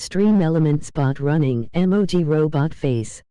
Stream element spot running emoji robot face.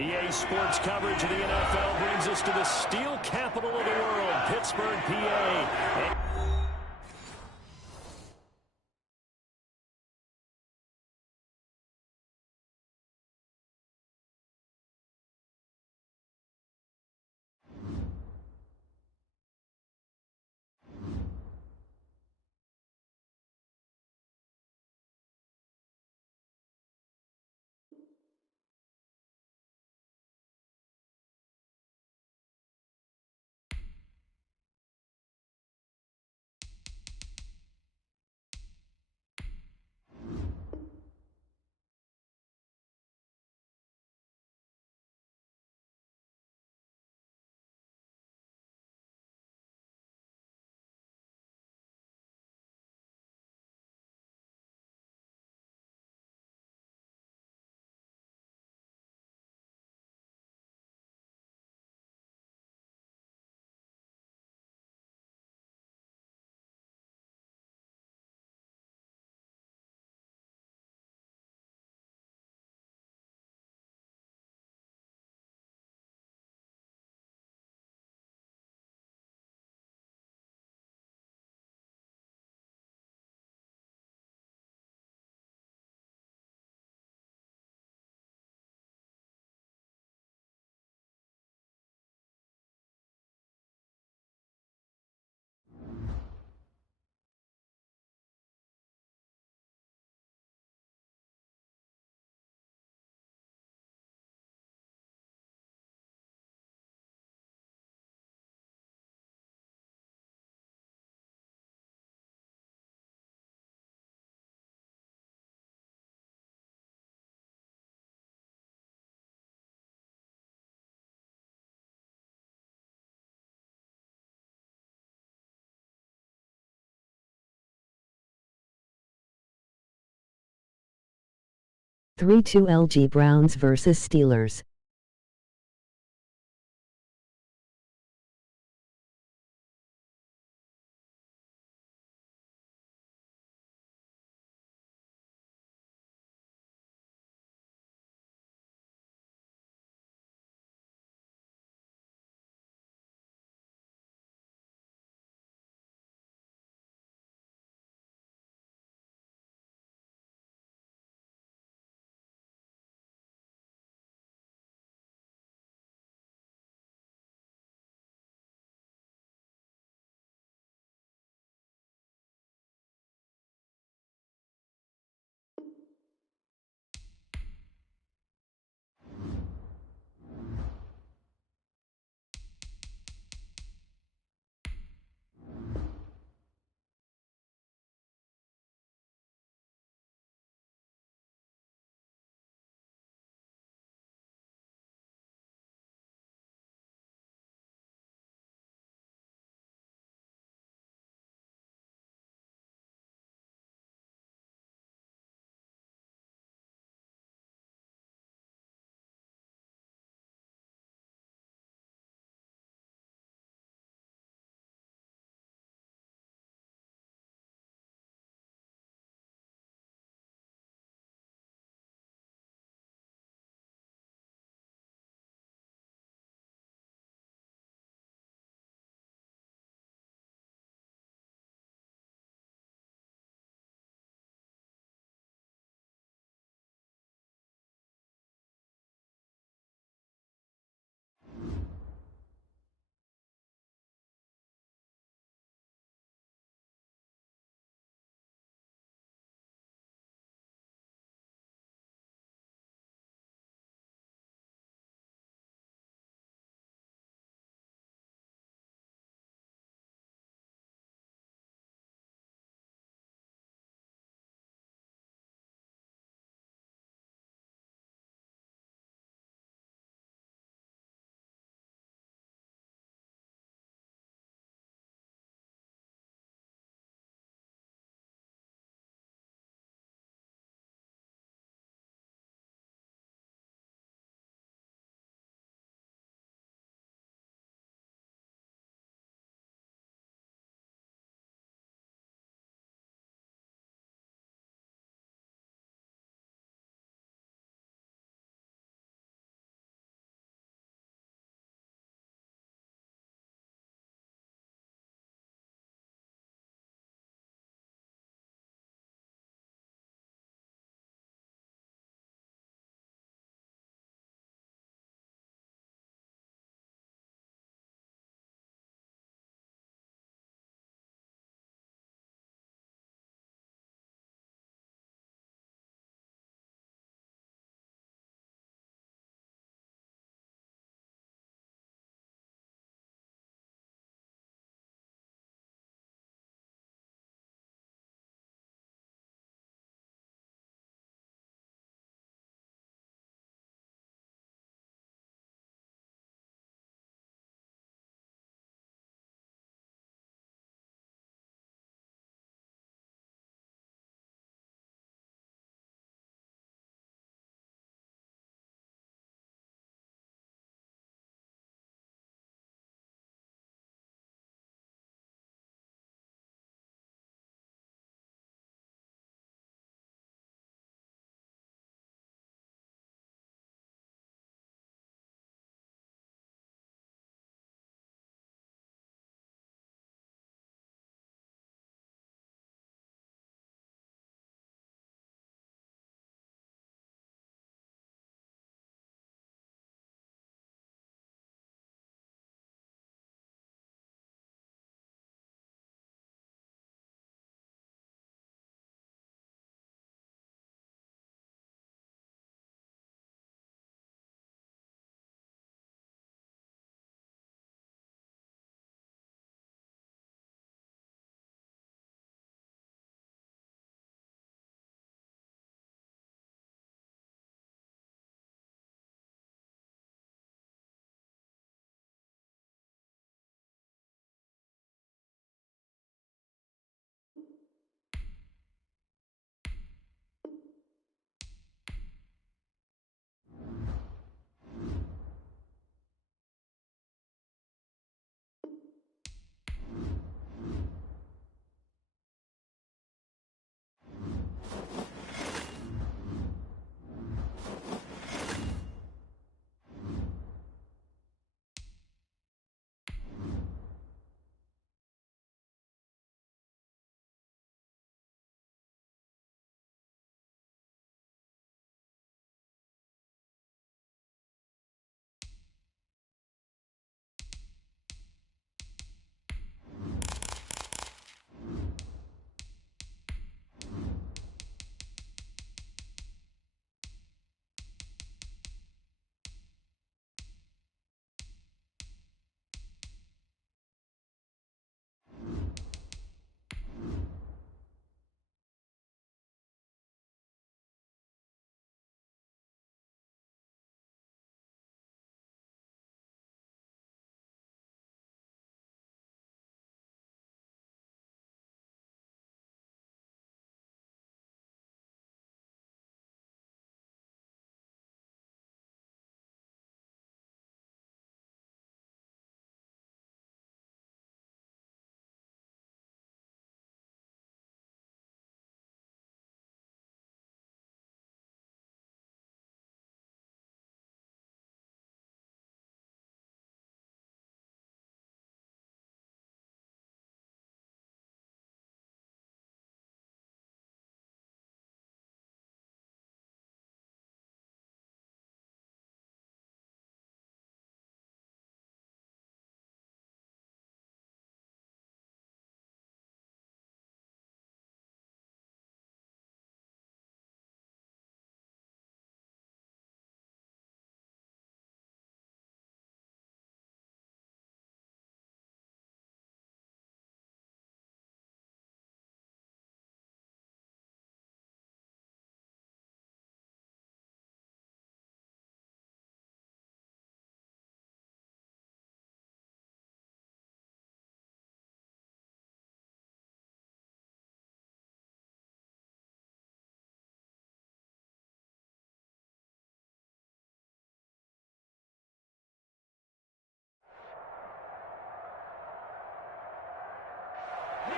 EA Sports coverage of the NFL brings us to the steel capital of the world, Pittsburgh, PA. 3-2 LG Browns vs Steelers.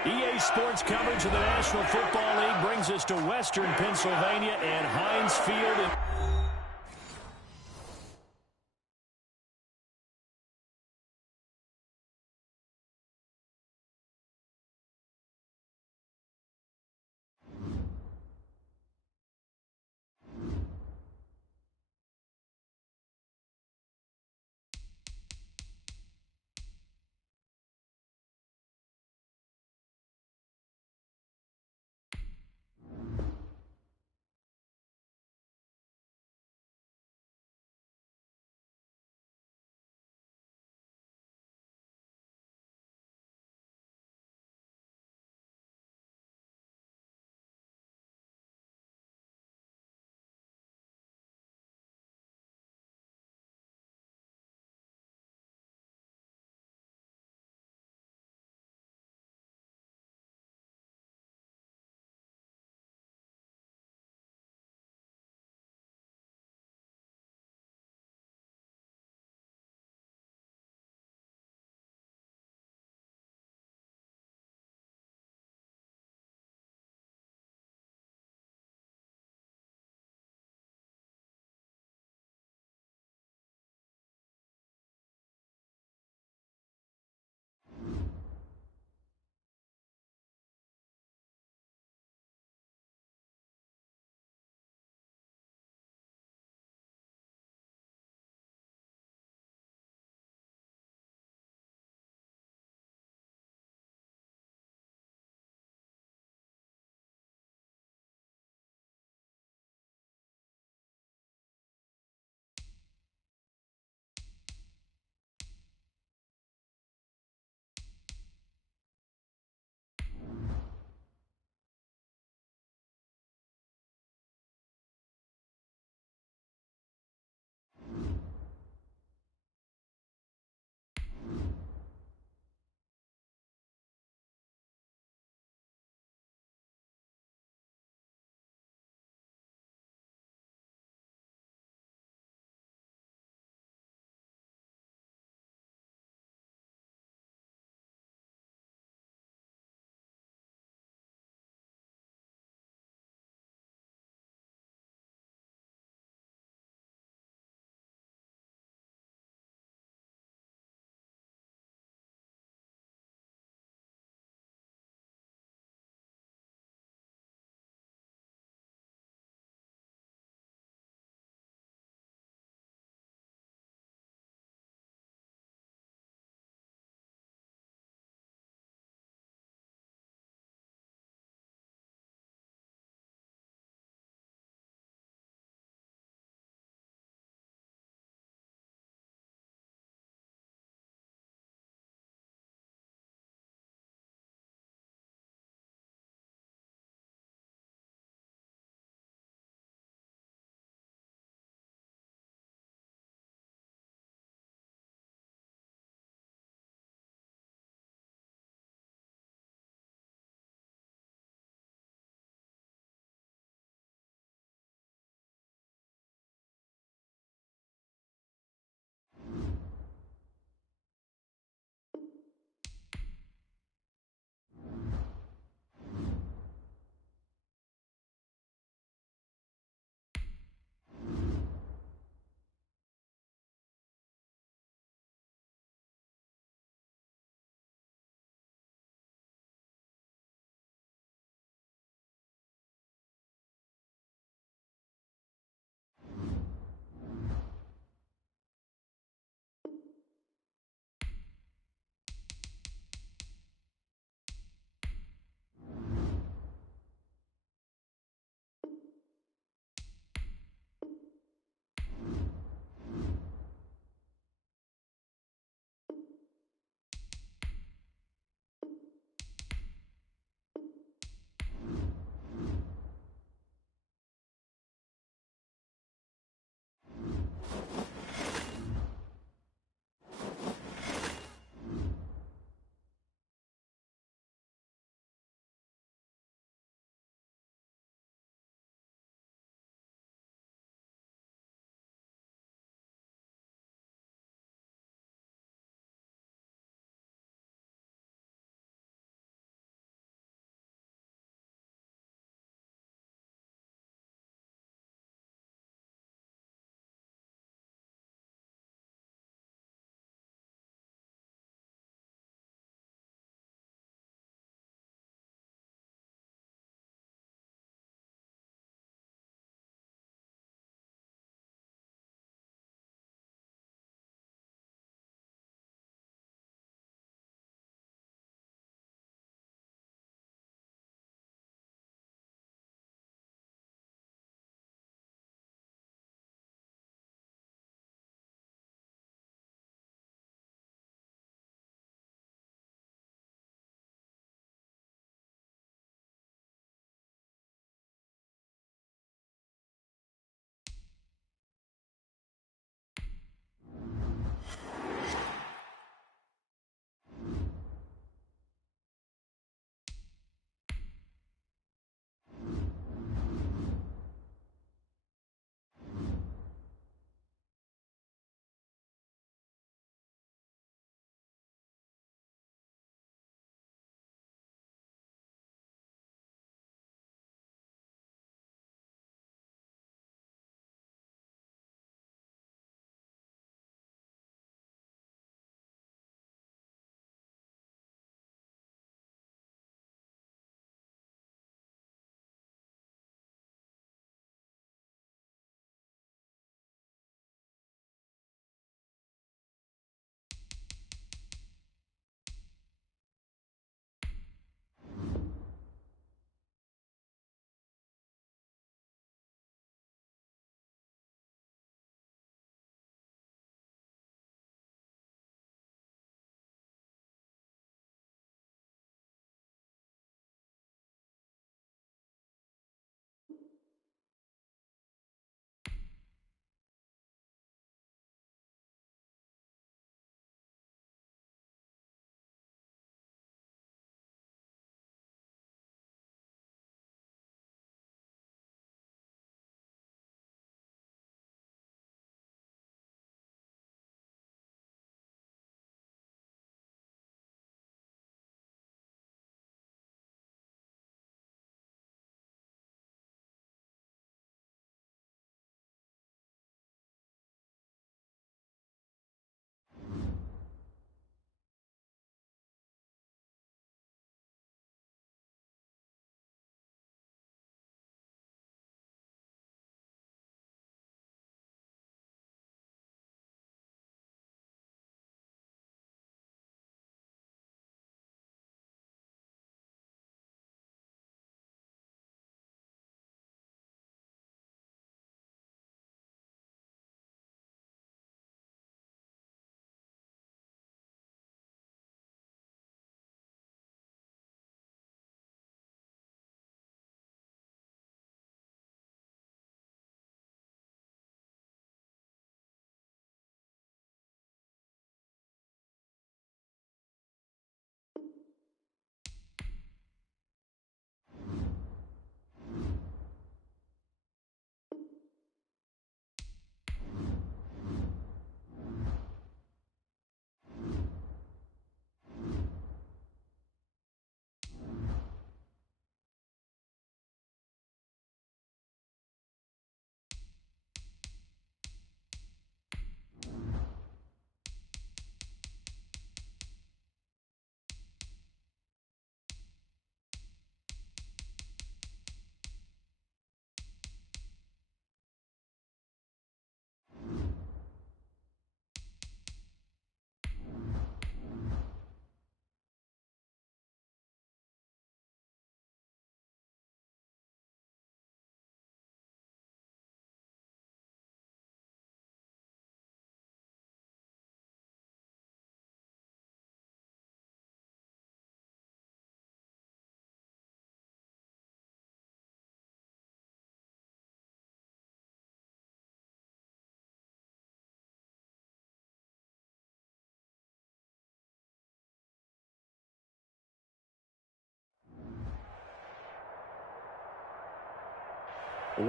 EA Sports coverage of the National Football League brings us to Western Pennsylvania and Heinz Field.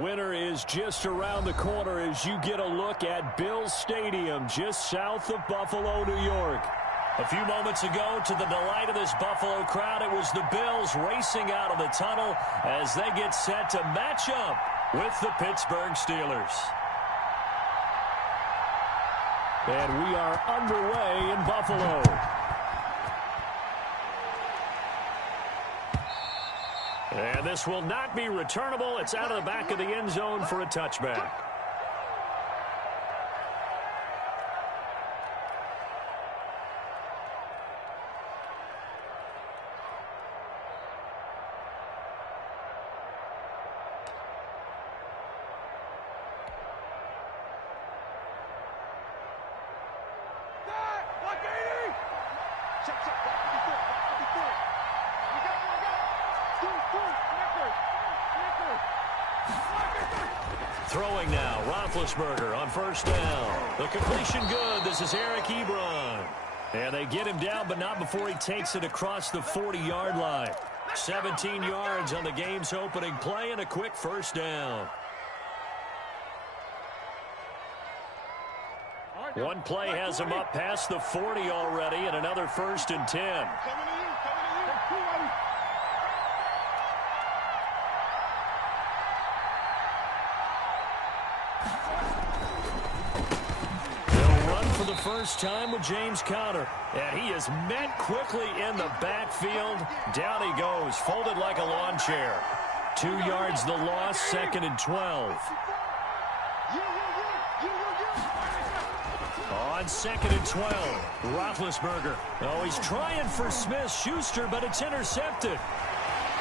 Winter is just around the corner as you get a look at Bills Stadium just south of Buffalo, New York. A few moments ago, to the delight of this Buffalo crowd, it was the Bills racing out of the tunnel as they get set to match up with the Pittsburgh Steelers. And we are underway in Buffalo. And this will not be returnable. It's out of the back of the end zone for a touchback. Throwing now, Roethlisberger on first down. The completion good. This is Eric Ebron. And they get him down, but not before he takes it across the 40-yard line. 17 yards on the game's opening play and a quick first down. One play has him up past the 40 already and another 1st and 10. First time with James Conner, and he is met quickly in the backfield. Down he goes, folded like a lawn chair. 2 yards the loss, 2nd and 12. On 2nd and 12, Roethlisberger. Oh, he's trying for Smith-Schuster, but it's intercepted.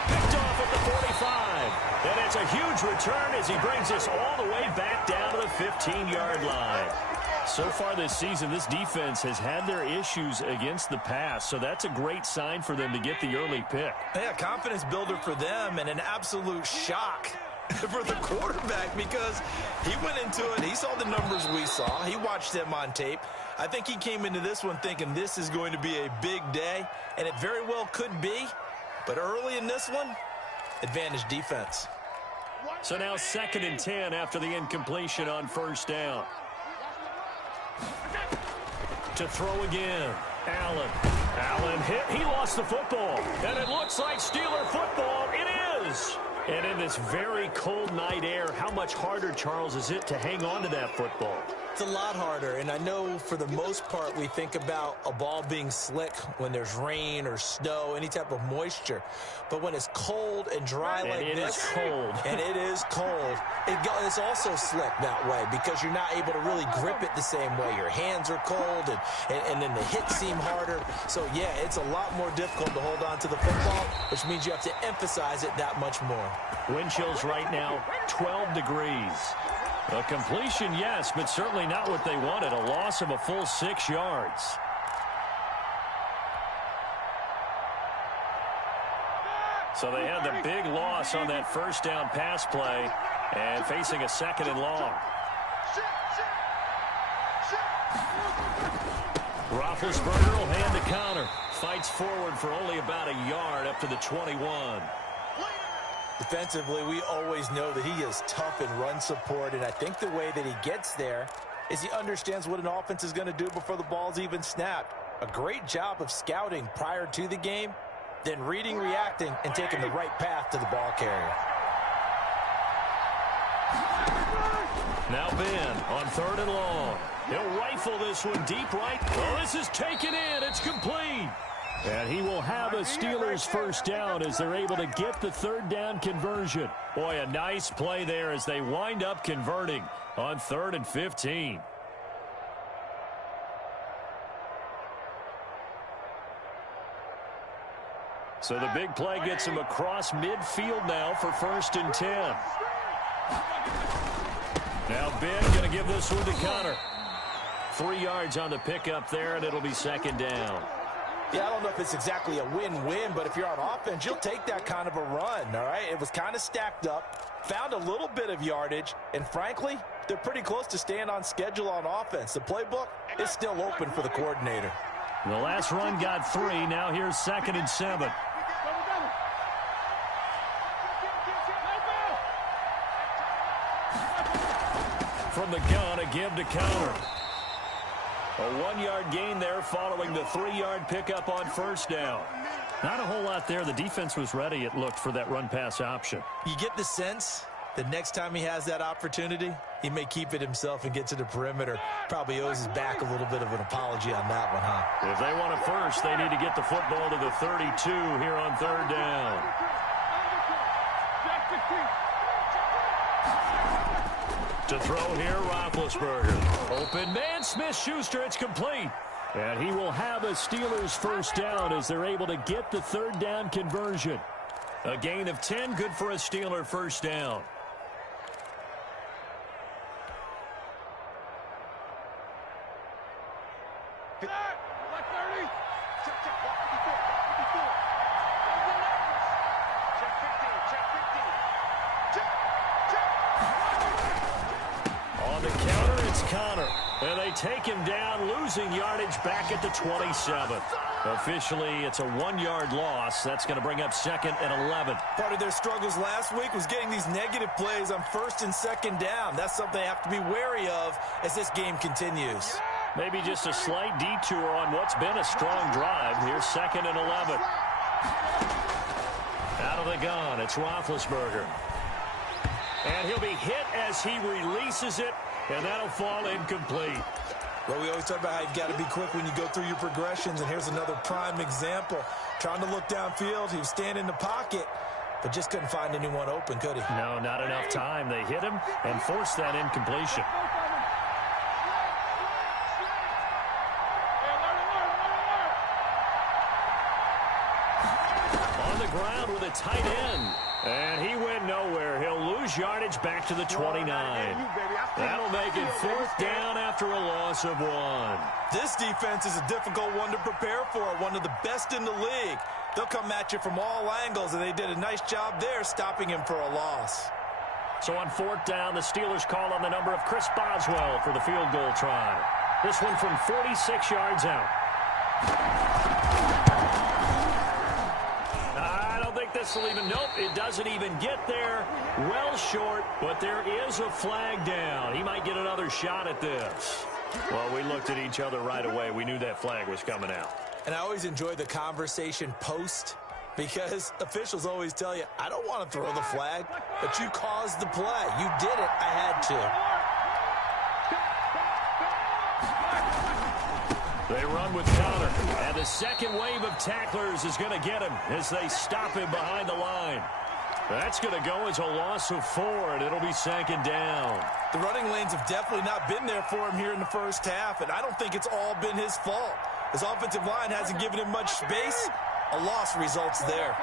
Picked off at the 45. And it's a huge return as he brings us all the way back down to the 15-yard line. So far this season, this defense has had their issues against the pass, so that's a great sign for them to get the early pick. Yeah, confidence builder for them and an absolute shock for the quarterback because he went into it. He saw the numbers we saw. He watched them on tape. I think he came into this one thinking this is going to be a big day, and it very well could be. But early in this one, advantage defense. So now 2nd and 10 after the incompletion on first down. To throw again. Allen hit. He lost the football. And it looks like Steeler football. It is. And in this very cold night air, how much harder, Charles, is it to hang on to that football? It's a lot harder, and I know for the most part we think about a ball being slick when there's rain or snow, any type of moisture. But when it's cold and dry like this, and it is cold, it's also slick that way because you're not able to really grip it the same way. Your hands are cold, and then the hits seem harder. So, yeah, it's a lot more difficult to hold on to the football, which means you have to emphasize it that much more. Wind chills right now, 12 degrees. A completion, yes, but certainly not what they wanted. A loss of a full 6 yards. So they had the big loss on that first down pass play and facing a 2nd and long. Roethlisberger will hand the counter. Fights forward for only about a yard up to the 21. Defensively, we always know that he is tough in run support, and I think the way that he gets there is he understands what an offense is going to do before the ball's even snapped. A great job of scouting prior to the game, then reading, reacting, and taking the right path to the ball carrier. Now Ben on 3rd and long. He'll rifle this one deep right. Oh, this is taken in. It's complete. And he will have a Steelers first down as they're able to get the 3rd down conversion. Boy, a nice play there as they wind up converting on 3rd and 15. So the big play gets him across midfield now for 1st and 10. Now Ben going to give this one to Conner. 3 yards on the pickup there, and it'll be 2nd down. Yeah, I don't know if it's exactly a win-win, but if you're on offense, you'll take that kind of a run, all right? It was kind of stacked up, found a little bit of yardage, and frankly, they're pretty close to staying on schedule on offense. The playbook is still open for the coordinator. The last run got 3. Now here's 2nd and 7. From the gun, a give to counter. A 1-yard gain there following the 3-yard pickup on first down. Not a whole lot there. The defense was ready, it looked, for that run-pass option. You get the sense that next time he has that opportunity, he may keep it himself and get to the perimeter. Probably owes his back a little bit of an apology on that one, huh? If they want it first, they need to get the football to the 32 here on third down. To throw here, Roethlisberger. Open man, Smith-Schuster, it's complete. And he will have a Steelers first down as they're able to get the third down conversion. A gain of 10, good for a Steeler first down. And they take him down, losing yardage back at the 27. Officially, it's a 1-yard loss. That's going to bring up second and 11. Part of their struggles last week was getting these negative plays on first and second down. That's something they have to be wary of as this game continues. Maybe just a slight detour on what's been a strong drive. Here's second and 11. Out of the gun, it's Roethlisberger. And he'll be hit as he releases it. And that'll fall incomplete. Well, we always talk about how you've got to be quick when you go through your progressions, and here's another prime example. Trying to look downfield, he was standing in the pocket, but just couldn't find anyone open, could he? No, not enough time. They hit him and forced that incompletion. On the ground with a tight end. And he went nowhere. He'll lose yardage back to the 29. That'll make it fourth down after a loss of 1. This defense is a difficult one to prepare for, one of the best in the league. They'll come at you from all angles, and they did a nice job there stopping him for a loss. So on fourth down, the Steelers call on the number of Chris Boswell for the field goal try. This one from 46 yards out. This will even, nope, it doesn't even get there. Well short, but there is a flag down. He might get another shot at this. Well, we looked at each other right away. We knew that flag was coming out. And I always enjoy the conversation post, because officials always tell you, I don't want to throw the flag, but you caused the play. You did it. I had to. They run with counter, and the second wave of tacklers is going to get him as they stop him behind the line. That's going to go as a loss of 4, and it'll be second down. The running lanes have definitely not been there for him here in the first half, and I don't think it's all been his fault. His offensive line hasn't given him much space. A loss results there.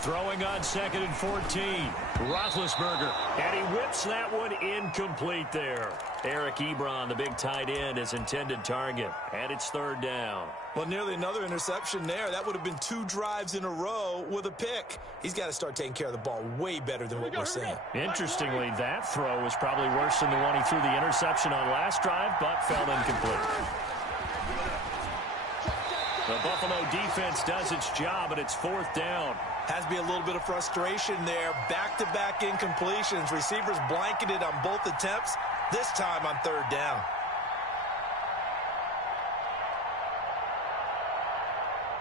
Throwing on second and 14. Roethlisberger. And he whips that one incomplete there. Eric Ebron, the big tight end, his intended target. And it's third down. Well, nearly another interception there. That would have been 2 drives in a row with a pick. He's got to start taking care of the ball way better than what we're seeing. Interestingly, that throw was probably worse than the one he threw the interception on last drive, but fell incomplete. The Buffalo defense does its job, and it's fourth down. Has to be a little bit of frustration there. Back-to-back incompletions. Receivers blanketed on both attempts, this time on third down.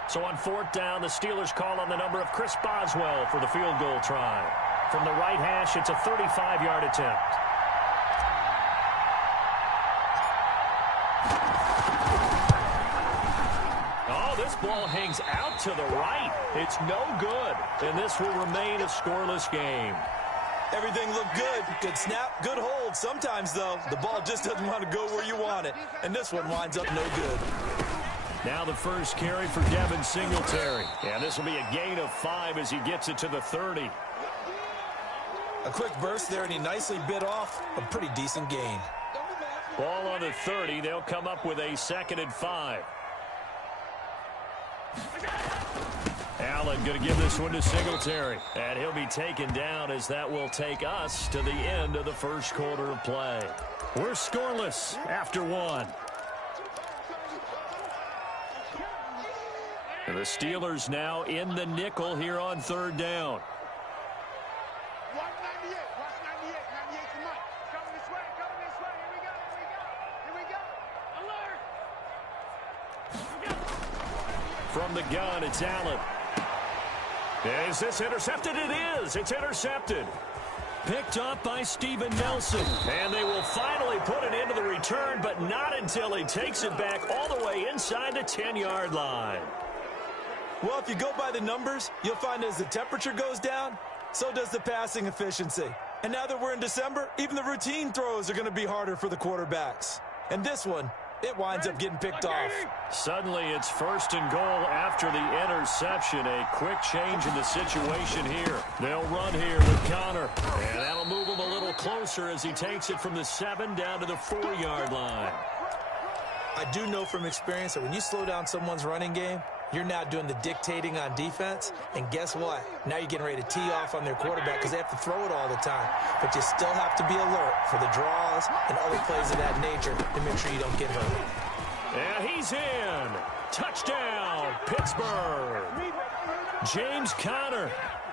So on fourth down, the Steelers call on the number of Chris Boswell for the field goal try. From the right hash, it's a 35-yard attempt. This ball hangs out to the right. It's no good, and this will remain a scoreless game. Everything looked good. Good snap, good hold. Sometimes, though, the ball just doesn't want to go where you want it, and this one winds up no good. Now the first carry for Devin Singletary. And this will be a gain of 5 as he gets it to the 30. A quick burst there, and he nicely bit off a pretty decent gain. Ball on the 30. They'll come up with a second and 5. Allen going to give this one to Singletary. And he'll be taken down as that will take us to the end of the first quarter of play. We're scoreless after one. And the Steelers now in the nickel here on third down. From the gun, it's Allen. Is this intercepted? It is. It's intercepted. Picked up by Steven Nelson. And they will finally put it into the return, but not until he takes it back all the way inside the 10-yard line. Well, if you go by the numbers, you'll find as the temperature goes down, so does the passing efficiency. And now that we're in December, even the routine throws are going to be harder for the quarterbacks. And this one, it winds up getting picked off. Suddenly, it's first and goal after the interception. A quick change in the situation here. They'll run here with Connor. And that'll move him a little closer as he takes it from the 7 down to the 4-yard line. I do know from experience that when you slow down someone's running game, you're now doing the dictating on defense. And guess what? Now you're getting ready to tee off on their quarterback because they have to throw it all the time. But you still have to be alert for the draws and other plays of that nature to make sure you don't get hurt. And he's in. Touchdown, Pittsburgh. James Conner,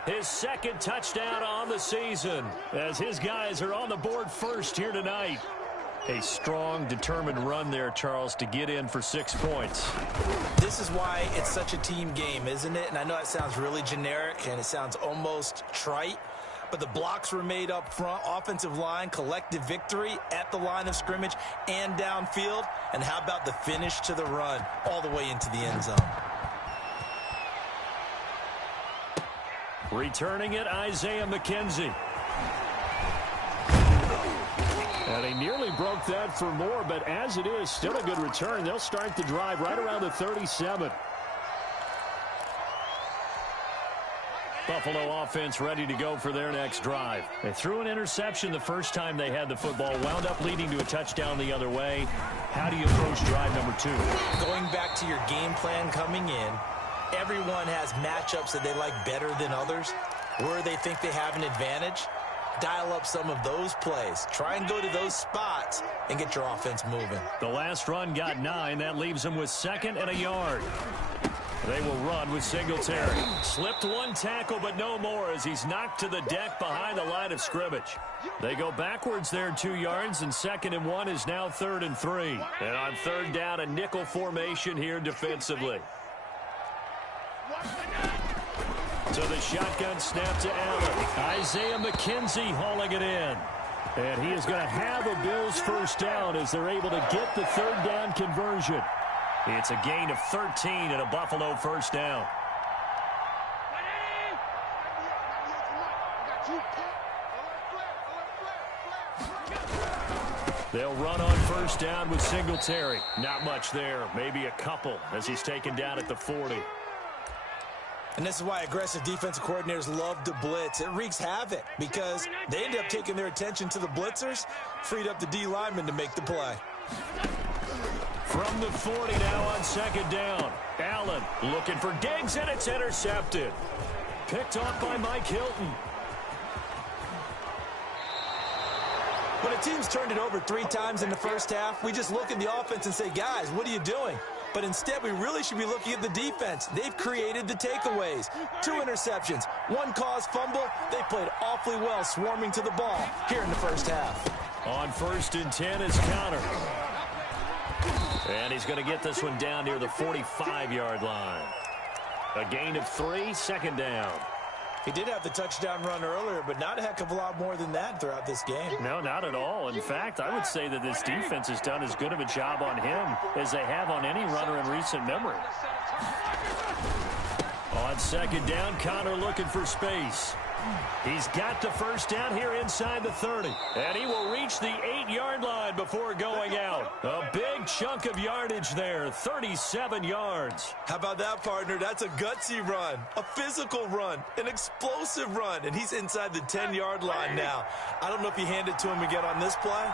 his second touchdown on the season as his guys are on the board first here tonight. A strong, determined run there, Charles, to get in for 6 points. This is why it's such a team game, isn't it? And I know it sounds really generic and it sounds almost trite, but the blocks were made up front, offensive line, collective victory at the line of scrimmage and downfield. And how about the finish to the run all the way into the end zone? Returning it, Isaiah McKenzie. And he nearly broke that for more, but as it is, still a good return. They'll start the drive right around the 37. Buffalo offense ready to go for their next drive. They threw an interception the first time they had the football, wound up leading to a touchdown the other way. How do you approach drive number 2? Going back to your game plan coming in, everyone has matchups that they like better than others, where they think they have an advantage. Dial up some of those plays. Try and go to those spots and get your offense moving. The last run got 9. That leaves them with 2nd and a yard. They will run with Singletary. Slipped one tackle, but no more as he's knocked to the deck behind the line of scrimmage. They go backwards there 2 yards, and 2nd and 1 is now 3rd and 3. And on 3rd down, a nickel formation here defensively. So the shotgun snap to Allen. Isaiah McKenzie hauling it in. And he is going to have a Bills first down as they're able to get the 3rd down conversion. It's a gain of 13 and a Buffalo first down. They'll run on first down with Singletary. Not much there, maybe a couple as he's taken down at the 40. And this is why aggressive defensive coordinators love to blitz. It wreaks havoc because they end up taking their attention to the blitzers, freed up the D lineman to make the play. From the 40 now on 2nd down. Allen looking for Diggs, and it's intercepted. Picked off by Mike Hilton. When a team's turned it over 3 times in the first half, we just look at the offense and say, guys, what are you doing? But instead, we really should be looking at the defense. They've created the takeaways. 2 interceptions, 1 caused fumble. They played awfully well swarming to the ball here in the first half. On 1st and 10 is Connor. And he's going to get this one down near the 45-yard line. A gain of 3, 2nd down. He did have the touchdown run earlier, but not a heck of a lot more than that throughout this game. No, not at all. In fact, I would say that this defense has done as good of a job on him as they have on any runner in recent memory. On 2nd down, Connor looking for space. He's got the first down here inside the 30. And he will reach the 8-yard line before going out. A big chunk of yardage there, 37 yards. How about that, partner? That's a gutsy run, a physical run, an explosive run. And he's inside the 10-yard line now. I don't know if you hand it to him again on this play,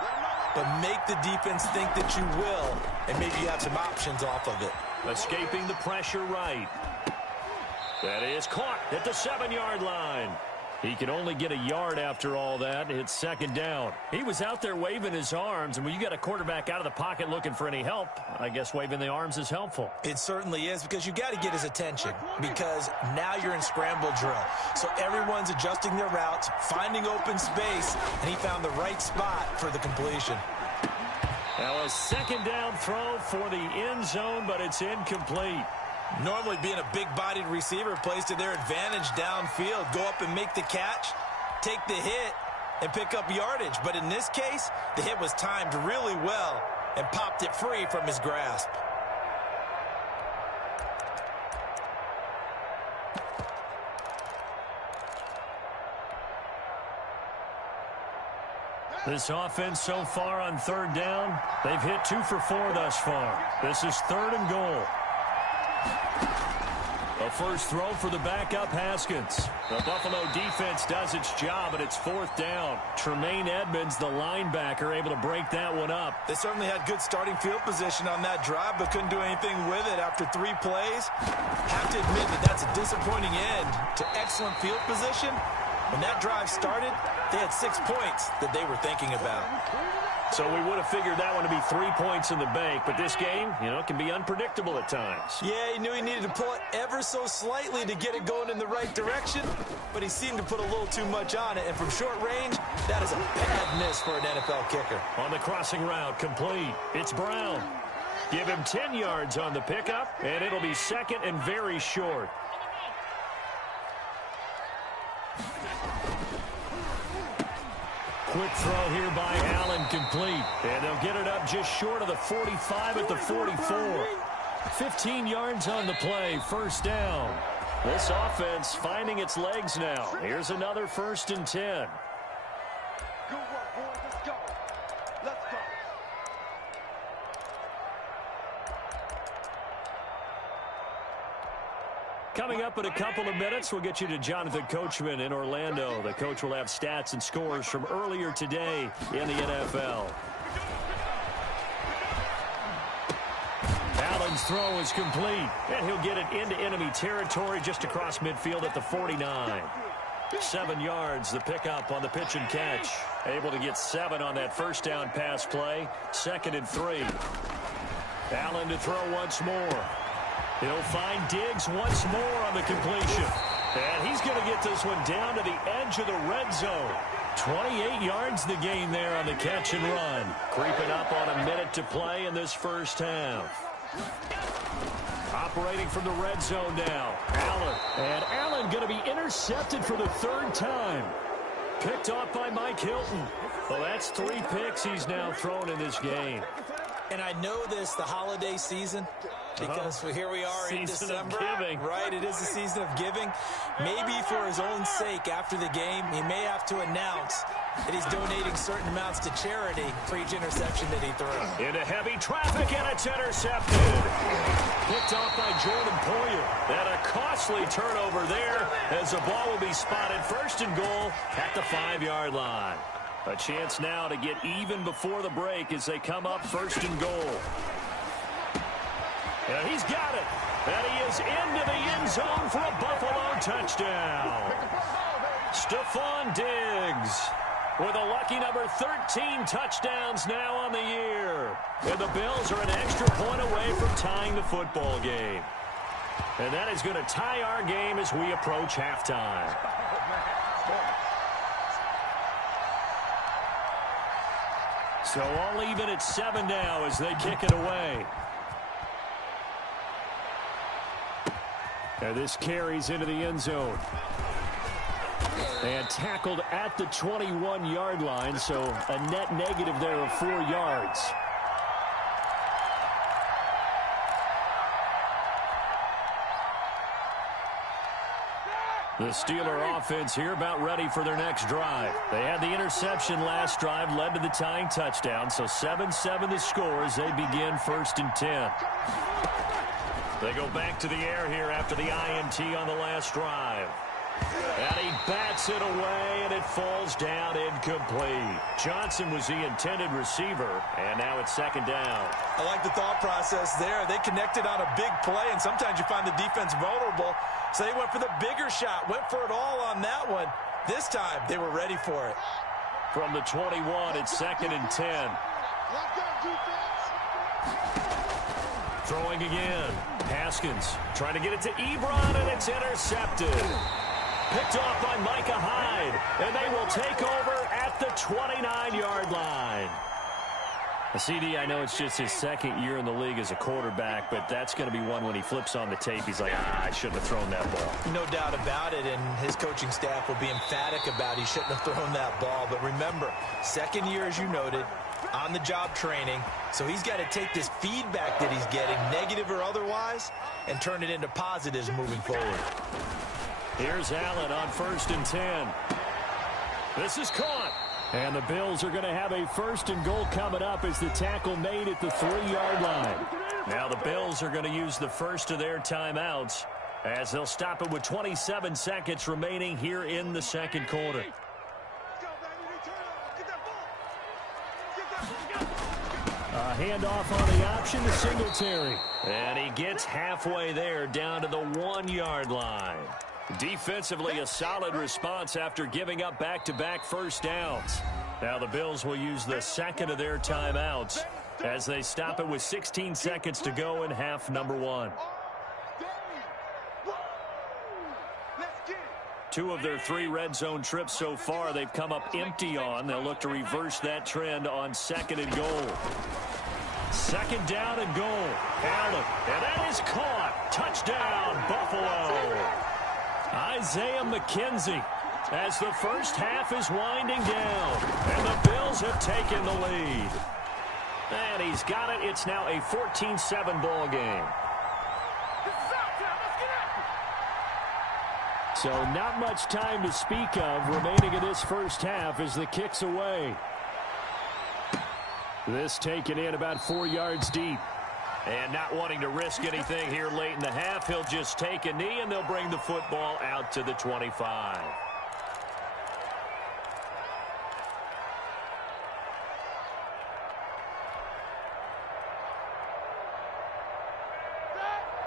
but make the defense think that you will, and maybe you have some options off of it. Escaping the pressure right. That is caught at the 7-yard line. He can only get a yard after all that. It's second down. He was out there waving his arms, and when you got a quarterback out of the pocket looking for any help, I guess waving the arms is helpful. It certainly is, because you got to get his attention, because now you're in scramble drill. So everyone's adjusting their routes, finding open space, and he found the right spot for the completion. Now a second down throw for the end zone, but it's incomplete. Normally being a big-bodied receiver plays to their advantage downfield. Go up and make the catch, take the hit, and pick up yardage. But in this case, the hit was timed really well and popped it free from his grasp. This offense so far on third down, they've hit 2 for 4 thus far. This is 3rd and goal. A first throw for the backup Haskins. The Buffalo defense does its job, and it's 4th down. Tremaine Edmonds, the linebacker, able to break that one up. They certainly had good starting field position on that drive, but couldn't do anything with it after 3 plays. Have to admit that that's a disappointing end to excellent field position. When that drive started, they had 6 points that they were thinking about. So we would have figured that one to be 3 points in the bank, but this game, can be unpredictable at times. Yeah, he knew he needed to pull it ever so slightly to get it going in the right direction, but he seemed to put a little too much on it, and from short range, that is a bad miss for an NFL kicker. On the crossing route, complete. It's Brown. Give him 10 yards on the pickup, and it'll be 2nd and very short. Quick throw here by Allen, complete. And they'll get it up just short of the 45 at the 44. 15 yards on the play, 1st down. This offense finding its legs now. Here's another 1st and 10. Coming up in a couple of minutes, we'll get you to Jonathan Coachman in Orlando. The coach will have stats and scores from earlier today in the NFL. Allen's throw is complete, and he'll get it into enemy territory just across midfield at the 49. 7 yards, the pickup on the pitch and catch. Able to get 7 on that 1st down pass play. 2nd and 3. Allen to throw once more. He'll find Diggs once more on the completion. And he's going to get this one down to the edge of the red zone. 28 yards the gain there on the catch and run. Creeping up on a minute to play in this 1st half. Operating from the red zone now. Allen. And Allen going to be intercepted for the 3rd time. Picked off by Mike Hilton. Well, that's 3 picks he's now thrown in this game. And I know this, the holiday season, because here we are in December. Right, it is the season of giving. Maybe for his own sake after the game, he may have to announce that he's donating certain amounts to charity for each interception that he threw. Into heavy traffic, and it's intercepted. Picked off by Jordan Poyer. And a costly turnover there as the ball will be spotted 1st and goal at the 5-yard line. A chance now to get even before the break as they come up 1st and goal. And he's got it. And he is into the end zone for a Buffalo touchdown. Stephon Diggs with a lucky number 13 touchdowns now on the year. And the Bills are an extra point away from tying the football game. And that is going to tie our game as we approach halftime. So all even at 7 now as they kick it away. And this carries into the end zone. And tackled at the 21-yard line, so a net negative there of 4 yards. The Steeler offense here about ready for their next drive. They had the interception last drive, led to the tying touchdown, so 7-7 the score as they begin 1st and 10. They go back to the air here after the INT on the last drive. And he bats it away, and it falls down incomplete. Johnson was the intended receiver, and now it's second down. I like the thought process there. They connected on a big play, and sometimes you find the defense vulnerable. So they went for the bigger shot, went for it all on that one. This time, they were ready for it. From the 21, it's second and 10. Throwing again. Haskins trying to get it to Ebron, and it's intercepted. Picked off by Micah Hyde, and they will take over at the 29-yard line. CD, I know it's just his second year in the league as a quarterback, but that's going to be one when he flips on the tape. He's like, I shouldn't have thrown that ball. No doubt about it, and his coaching staff will be emphatic about he shouldn't have thrown that ball. But remember, second year, as you noted, on-the-job training, so he's got to take this feedback that he's getting, negative or otherwise, and turn it into positives moving forward. Here's Allen on 1st and 10. This is caught. And the Bills are going to have a 1st and goal coming up as the tackle made at the 3-yard line. Now the Bills are going to use the first of their timeouts as they'll stop it with 27 seconds remaining here in the second quarter. A handoff on the option to Singletary. And he gets halfway there down to the 1-yard line. Defensively, a solid response after giving up back-to-back first downs. Now the Bills will use the second of their timeouts as they stop it with 16 seconds to go in half number 1. 2 of their 3 red zone trips so far they've come up empty on. They'll look to reverse that trend on 2nd and goal. 2nd down and goal. Allen, and that is caught. Touchdown, Buffalo. Isaiah McKenzie as the first half is winding down, and the Bills have taken the lead. And he's got it. It's now a 14-7 ball game. So not much time to speak of remaining in this first half as the kick's away. This taken in about 4 yards deep. And not wanting to risk anything here late in the half, he'll just take a knee, and they'll bring the football out to the 25.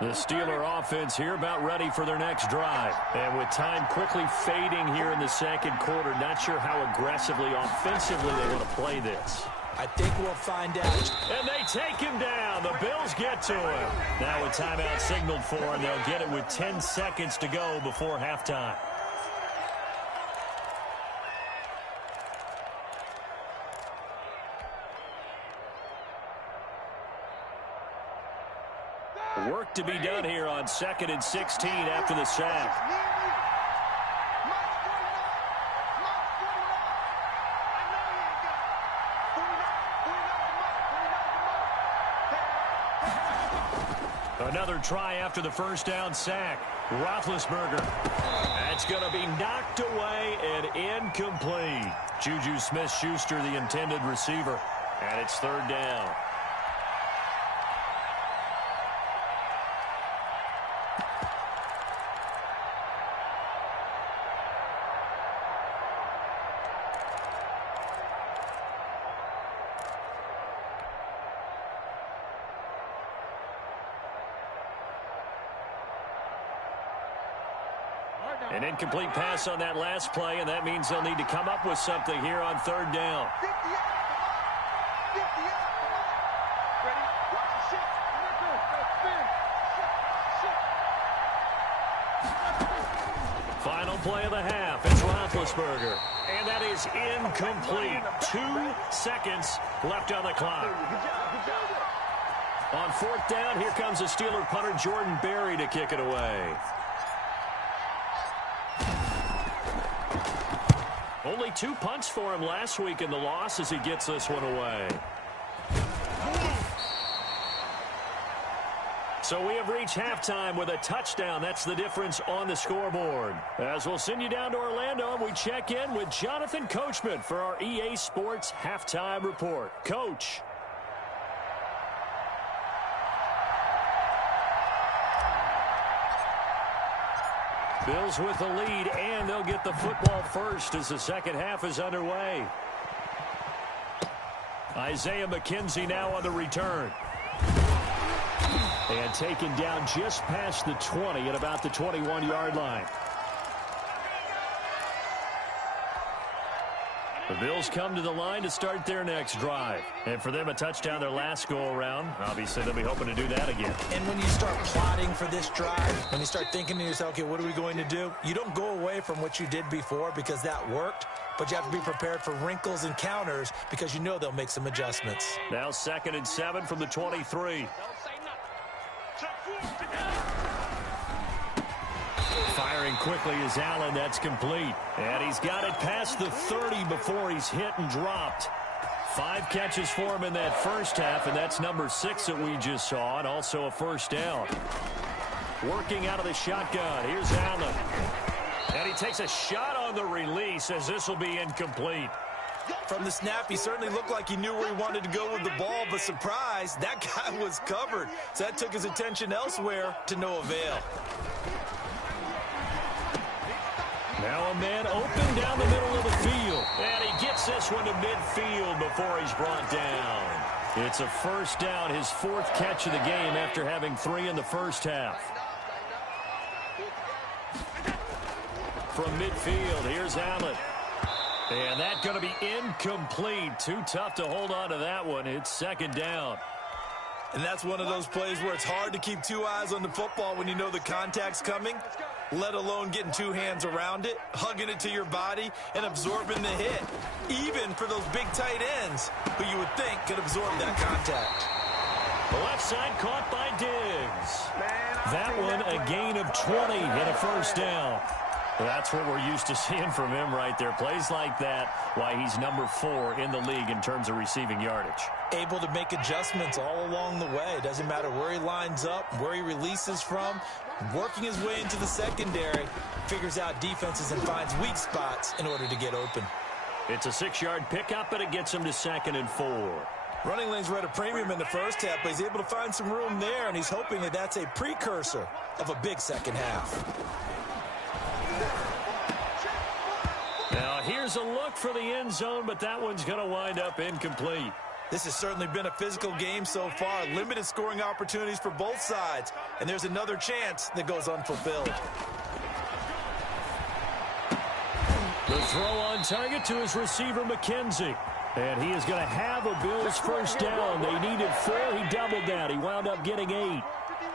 The Steeler offense here about ready for their next drive. And with time quickly fading here in the second quarter, not sure how aggressively, offensively they want to play this. I think we'll find out. And they take him down. The Bills get to him. Now a timeout signaled for, and they'll get it with 10 seconds to go before halftime. Work to be done here on 2nd and 16 after the sack. Another try after the first down sack. Roethlisberger. That's going to be knocked away and incomplete. Juju Smith-Schuster, the intended receiver. And it's 3rd down. An incomplete pass on that last play, and that means they'll need to come up with something here on 3rd down. Final play of the half. It's Roethlisberger. And that is incomplete. 2 seconds left on the clock. On 4th down, here comes the Steeler punter Jordan Berry to kick it away. Only 2 punts for him last week in the loss as he gets this one away. So we have reached halftime with a touchdown. That's the difference on the scoreboard. As we'll send you down to Orlando, we check in with Jonathan Coachman for our EA Sports Halftime Report. Coach. Bills with the lead, and they'll get the football first as the second half is underway. Isaiah McKenzie now on the return. And taken down just past the 20 at about the 21-yard line. The Bills come to the line to start their next drive. And for them, a touchdown their last go-around. Obviously, they'll be hoping to do that again. And when you start plotting for this drive, when you start thinking to yourself, okay, what are we going to do? You don't go away from what you did before because that worked. But you have to be prepared for wrinkles and counters because you know they'll make some adjustments. Now 2nd and 7 from the 23. Firing quickly is Allen. That's complete. And he's got it past the 30 before he's hit and dropped. 5 catches for him in that first half, and that's number 6 that we just saw, and also a first down. Working out of the shotgun. Here's Allen. And he takes a shot on the release as this will be incomplete. From the snap, he certainly looked like he knew where he wanted to go with the ball, but surprise, that guy was covered. So that took his attention elsewhere to no avail. Now a man open down the middle of the field. And he gets this one to midfield before he's brought down. It's a first down, his 4th catch of the game after having 3 in the first half. From midfield, here's Allen. And that's going to be incomplete. Too tough to hold on to that one. It's 2nd down. And that's one of those plays where it's hard to keep 2 eyes on the football when you know the contact's coming, let alone getting 2 hands around it, hugging it to your body, and absorbing the hit, even for those big tight ends who you would think could absorb that contact. The left side caught by Diggs. That one a gain of 20 and a first down. That's what we're used to seeing from him right there. Plays like that, why he's number 4 in the league in terms of receiving yardage. Able to make adjustments all along the way. Doesn't matter where he lines up, where he releases from. Working his way into the secondary, figures out defenses and finds weak spots in order to get open. It's a 6-yard pickup, and it gets him to 2nd and 4. Running lanes were at a premium in the first half, but he's able to find some room there, and he's hoping that that's a precursor of a big second half. Now here's a look for the end zone, but that one's going to wind up incomplete. This has certainly been a physical game so far. Limited scoring opportunities for both sides, and there's another chance that goes unfulfilled. The throw on target to his receiver, McKenzie. And he is going to have a Bills first down. They needed 4. He doubled that. He wound up getting 8.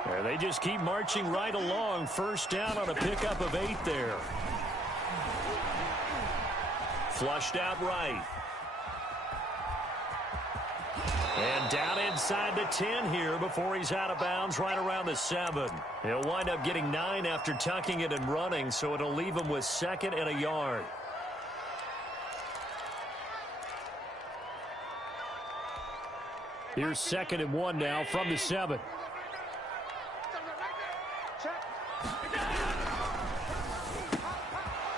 And they just keep marching right along. First down on a pickup of 8 there. Flushed out right. And down inside the 10 here before he's out of bounds right around the 7. He'll wind up getting 9 after tucking it and running, so it'll leave him with 2nd and a yard. Here's 2nd and 1 now from the 7.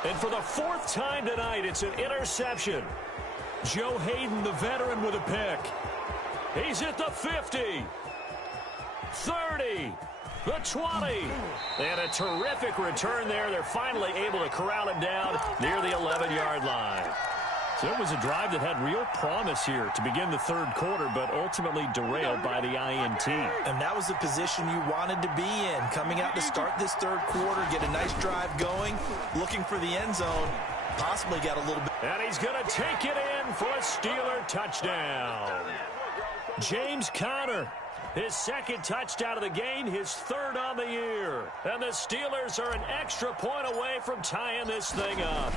And for the 4th time tonight, it's an interception. Joe Hayden, the veteran, with a pick. He's at the 50, 30, the 20. And a terrific return there. They're finally able to corral him down near the 11-yard line. So it was a drive that had real promise here to begin the 3rd quarter, but ultimately derailed by the INT. And that was the position you wanted to be in, coming out to start this 3rd quarter, get a nice drive going, looking for the end zone, possibly got a little bit. And he's going to take it in for a Steeler touchdown. James Conner, his 2nd touchdown of the game, his 3rd on the year. And the Steelers are an extra point away from tying this thing up.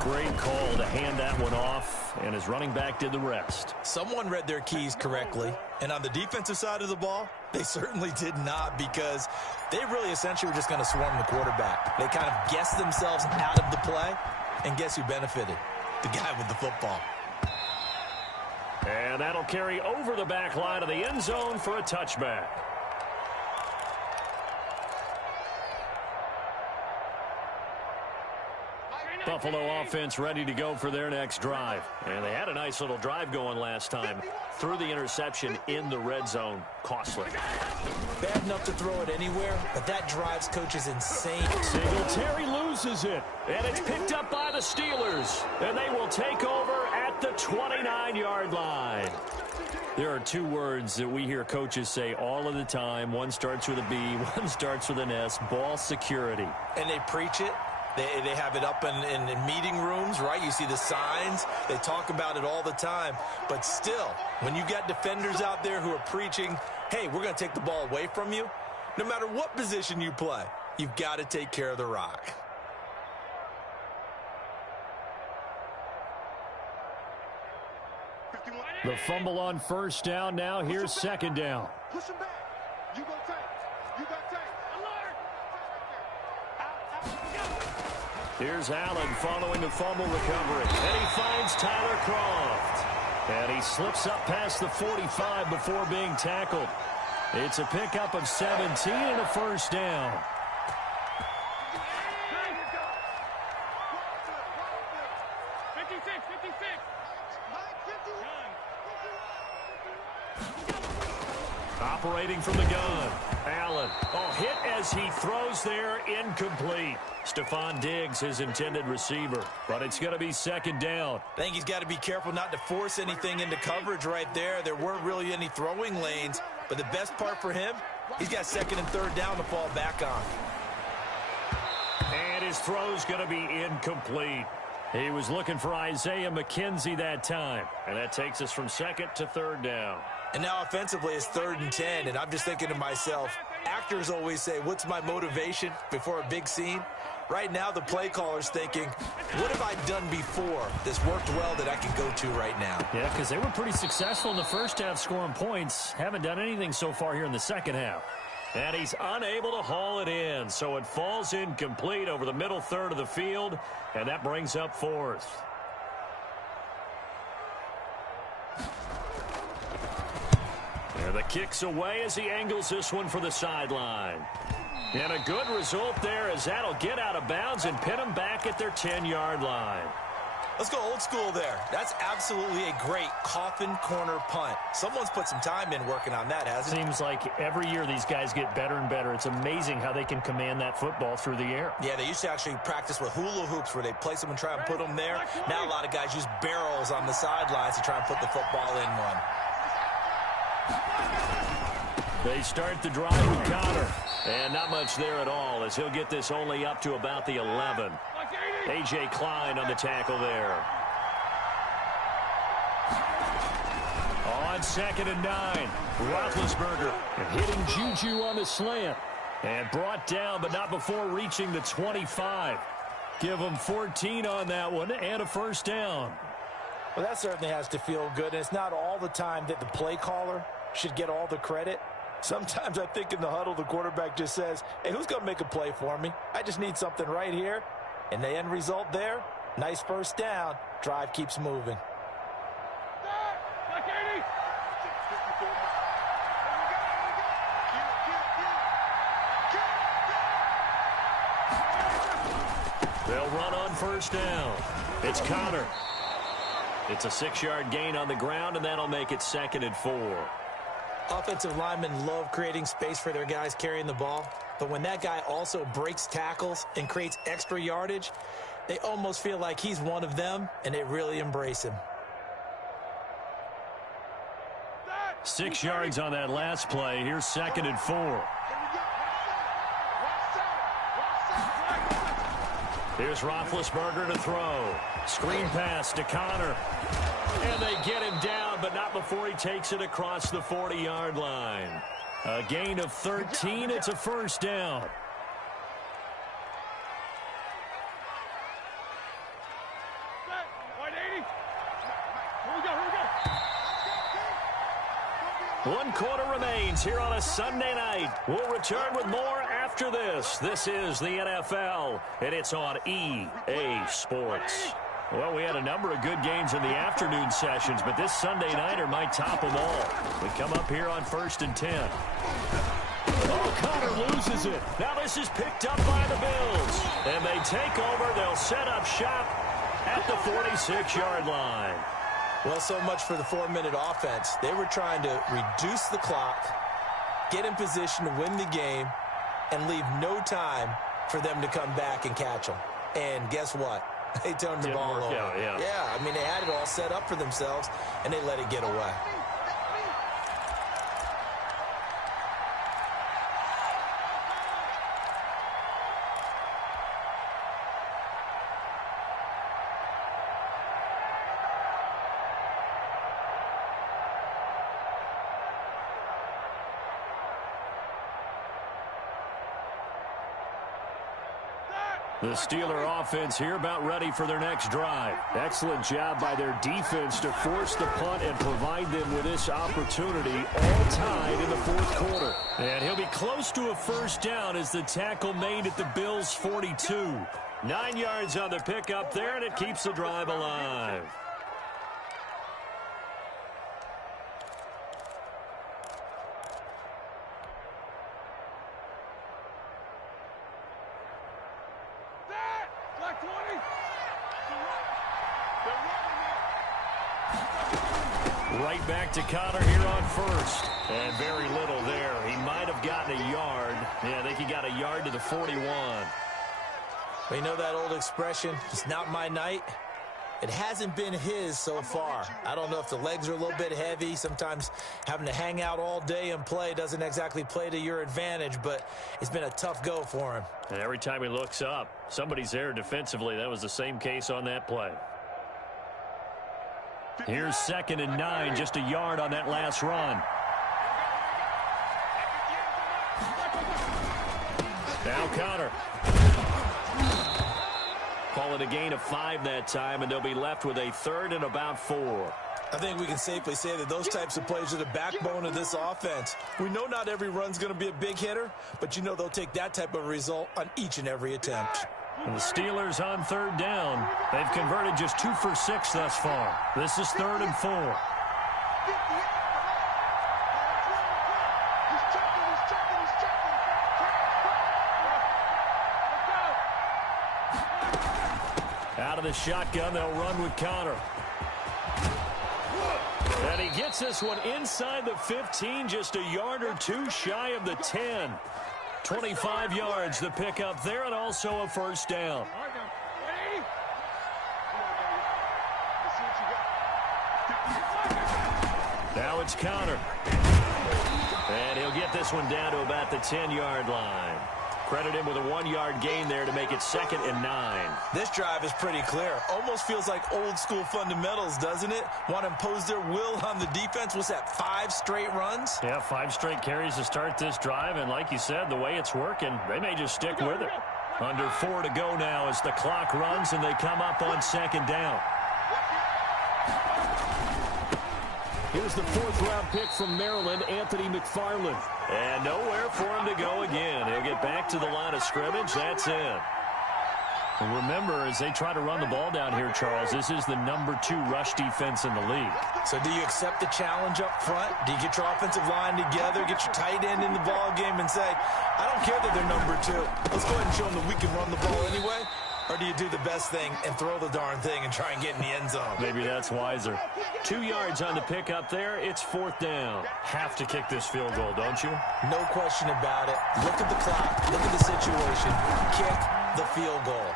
Great call to hand that one off, and his running back did the rest. Someone read their keys correctly, and on the defensive side of the ball, they certainly did not, because they really essentially were just going to swarm the quarterback. They kind of guessed themselves out of the play, and guess who benefited? The guy with the football. And that'll carry over the back line of the end zone for a touchback. Buffalo offense ready to go for their next drive. And they had a nice little drive going last time. Threw the interception in the red zone. Costly. Bad enough to throw it anywhere, but that drives coaches insane. Singletary loses it, and it's picked up by the Steelers. And they will take over at the 29-yard line. There are two words that we hear coaches say all of the time. One starts with a B, one starts with an S, ball security. And they preach it. They have it up in meeting rooms, right? You see the signs. They talk about it all the time. But still, when you got defenders out there who are preaching, hey, we're going to take the ball away from you, no matter what position you play, you've got to take care of the rock. The fumble on first down. Now here's second down. Push him back. You go tight. You got tight. Here's Allen following the fumble recovery. And he finds Tyler Croft. And he slips up past the 45 before being tackled. It's a pickup of 17 and a first down. Operating from the gun. Allen. Oh, hit as he throws there. Incomplete. Stephon Diggs, his intended receiver. But it's going to be second down. I think he's got to be careful not to force anything into coverage right there. There weren't really any throwing lanes. But the best part for him, he's got second and third down to fall back on. And his throw's going to be incomplete. He was looking for Isaiah McKenzie that time. And that takes us from second to third down. And now offensively it's 3rd and 10, and I'm just thinking to myself, actors always say, what's my motivation before a big scene? Right now the play caller's thinking, what have I done before that's worked well that I can go to right now? Yeah, because they were pretty successful in the first half scoring points. Haven't done anything so far here in the second half. And he's unable to haul it in, so it falls incomplete over the middle third of the field, and that brings up 4th. And the kick's away as he angles this one for the sideline. And a good result there as that'll get out of bounds and pin them back at their 10-yard line. Let's go old school there. That's absolutely a great coffin corner punt. Someone's put some time in working on that, hasn't it? Seems like every year these guys get better and better. It's amazing how they can command that football through the air. Yeah, they used to actually practice with hula hoops where they place them and try and put them there. Now a lot of guys use barrels on the sidelines to try and put the football in one. They start the drive with Connor. And not much there at all as he'll get this only up to about the 11. A.J. Klein on the tackle there. On 2nd and 9. Roethlisberger hitting Juju on the slant. And brought down, but not before reaching the 25. Give him 14 on that one and a first down. Well, that certainly has to feel good. And it's not all the time that the play caller should get all the credit. Sometimes I think in the huddle, the quarterback just says, hey, who's going to make a play for me? I just need something right here. And the end result there, nice first down. Drive keeps moving. They'll run on first down. It's Connor. It's a 6-yard gain on the ground, and that'll make it 2nd and 4. Offensive linemen love creating space for their guys carrying the ball, but when that guy also breaks tackles and creates extra yardage, they almost feel like he's one of them, and they really embrace him. 6 yards on that last play. Here's 2nd and 4. Here's Roethlisberger to throw. Screen pass to Connor. And they get him down, but not before he takes it across the 40-yard line. A gain of 13. It's a first down. One quarter remains here on a Sunday night. We'll return with more after this. This is the NFL, and it's on EA Sports. Well, we had a number of good games in the afternoon sessions, but this Sunday nighter might top them all. We come up here on 1st and 10. Oh, Connor loses it. Now this is picked up by the Bills. And they take over. They'll set up shop at the 46-yard line. Well, so much for the 4-minute offense. They were trying to reduce the clock, get in position to win the game, and leave no time for them to come back and catch them. And guess what? They turned the ball over. Yeah, I mean, they had it all set up for themselves, and they let it get away. The Steeler offense here about ready for their next drive. Excellent job by their defense to force the punt and provide them with this opportunity, all tied in the fourth quarter. And he'll be close to a first down as the tackle made at the Bills' 42. 9 yards on the pickup there, and it keeps the drive alive. Right back to Connor here on first. And very little there. He might have gotten a yard. Yeah, I think he got a yard to the 41. Well, you know that old expression, it's not my night? It hasn't been his so far. I don't know if the legs are a little bit heavy. Sometimes having to hang out all day and play doesn't exactly play to your advantage, but it's been a tough go for him. And every time he looks up, somebody's there defensively. That was the same case on that play. Here's 2nd and 9, just a yard on that last run. Now Connor. Call it a gain of 5 that time, and they'll be left with a 3rd and about 4. I think we can safely say that those types of plays are the backbone of this offense. We know not every run's going to be a big hitter, but you know they'll take that type of result on each and every attempt. And the Steelers on 3rd down. They've converted just 2 for 6 thus far. This is 3rd and 4. Out of the shotgun, they'll run with Connor. And he gets this one inside the 15, just a yard or 2 shy of the 10. 25 yards the pickup there, and also a first down. Now it's Connor. And he'll get this one down to about the 10-yard line. Credit him with a 1-yard gain there to make it 2nd and 9. This drive is pretty clear. Almost feels like old school fundamentals, doesn't it? Want to impose their will on the defense. What's that, 5 straight runs? Yeah, 5 straight carries to start this drive. And like you said, the way it's working, they may just stick with it. Under 4 to go now as the clock runs and they come up on 2nd down. Here's the 4th-round pick from Maryland, Anthony McFarland. And nowhere for him to go again. He'll get back to the line of scrimmage. That's it. And remember, as they try to run the ball down here, Charles, this is the number 2 rush defense in the league. So do you accept the challenge up front? Do you get your offensive line together, get your tight end in the ball game and say, I don't care that they're number 2. Let's go ahead and show them that we can run the ball anyway? Or do you do the best thing and throw the darn thing and try and get in the end zone? Maybe that's wiser. 2 yards on the pickup there. It's 4th down. Have to kick this field goal, don't you? No question about it. Look at the clock. Look at the situation. Kick the field goal.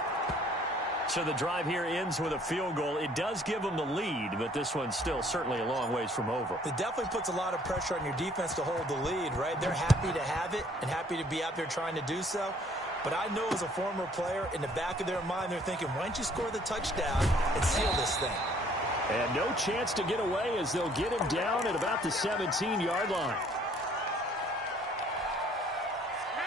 So the drive here ends with a field goal. It does give them the lead, but this one's still certainly a long ways from over. It definitely puts a lot of pressure on your defense to hold the lead, right? They're happy to have it and happy to be out there trying to do so. But I know as a former player, in the back of their mind, they're thinking, why don't you score the touchdown and seal this thing? And no chance to get away as they'll get him down at about the 17-yard line.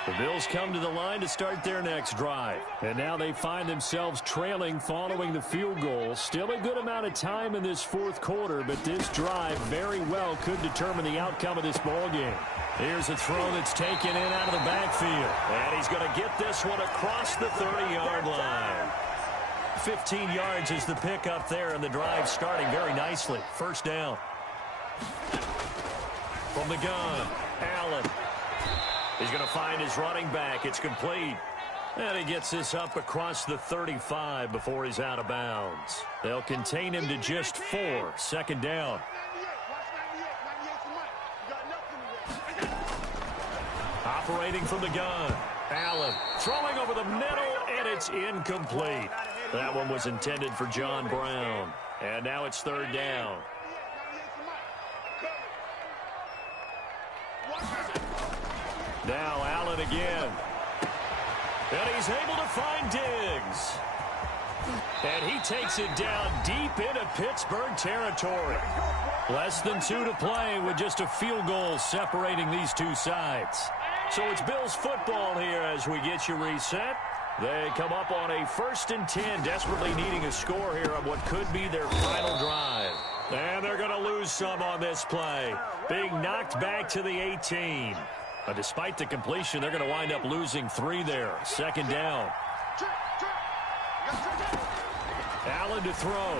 The Bills come to the line to start their next drive. And now they find themselves trailing following the field goal. Still a good amount of time in this 4th quarter, but this drive very well could determine the outcome of this ball game. Here's a throw that's taken in out of the backfield. And he's going to get this one across the 30-yard line. 15 yards is the pickup there, and the drive starting very nicely. First down. From the gun, Allen. He's going to find his running back. It's complete. And he gets this up across the 35 before he's out of bounds. They'll contain him to just 4. Second down. Operating from the gun. Allen throwing over the middle, and it's incomplete. That one was intended for John Brown. And now it's third down. Now Allen again. And he's able to find Diggs. And he takes it down deep into Pittsburgh territory. Less than 2 to play with just a field goal separating these two sides. So it's Bills football here as we get you reset. They come up on a 1st and 10, desperately needing a score here on what could be their final drive. And they're going to lose some on this play, being knocked back to the 18. But despite the completion, they're going to wind up losing 3 there. Second down. Allen to throw.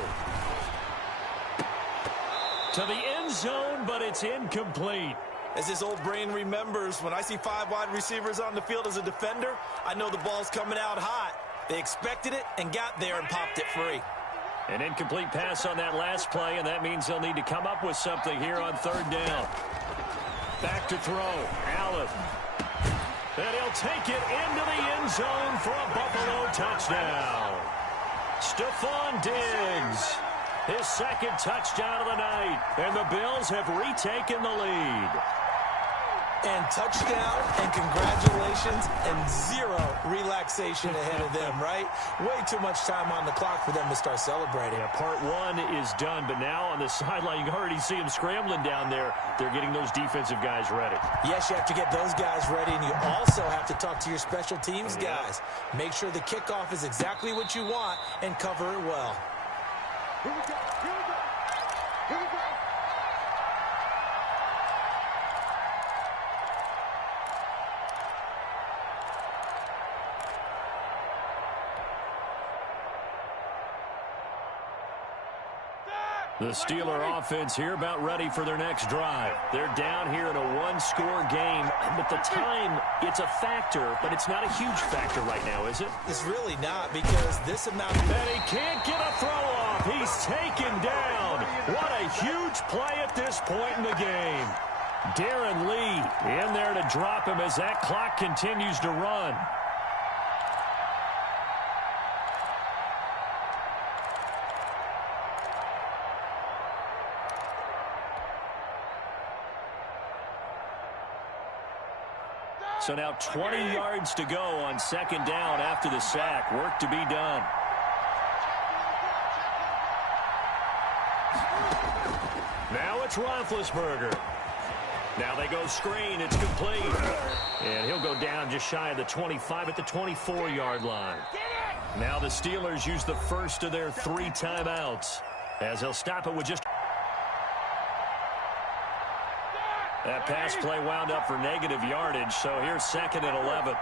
To the end zone, but it's incomplete. As his old brain remembers, when I see 5 wide receivers on the field as a defender, I know the ball's coming out hot. They expected it and got there and popped it free. An incomplete pass on that last play, and that means they'll need to come up with something here on third down. Back to throw. Allen. And he'll take it into the end zone for a Buffalo touchdown. Stephon Diggs. His second touchdown of the night. And the Bills have retaken the lead. And touchdown and congratulations and 0 relaxation ahead of them, right? Way too much time on the clock for them to start celebrating. Yeah, part 1 is done, but now on the sideline, you can already see them scrambling down there. They're getting those defensive guys ready. Yes, you have to get those guys ready, and you also have to talk to your special teams guys. Make sure the kickoff is exactly what you want and cover it well. Here we go. Here we go. Here we go. The Steeler offense here about ready for their next drive. They're down here in a 1-score game, but the time, it's a factor, but it's not a huge factor right now, is it? It's really not, because this amount of... And he can't get a throw off. He's taken down. What a huge play at this point in the game. Darren Lee in there to drop him as that clock continues to run. So now 20 yards to go on second down after the sack. Work to be done. Now it's Roethlisberger. Now they go screen. It's complete. And he'll go down just shy of the 25 at the 24-yard line. Now the Steelers use the first of their 3 timeouts as they'll stop it with just... That pass play wound up for negative yardage, so here's second and 11.